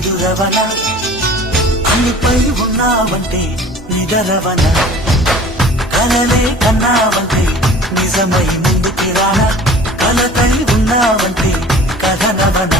ఎదురవన అన్నిపై ఉన్నావంటే నిదరవన కలలే కన్నావంటే నిజమై ముందుకి రానా కలకై ఉన్నావంటే కథనవన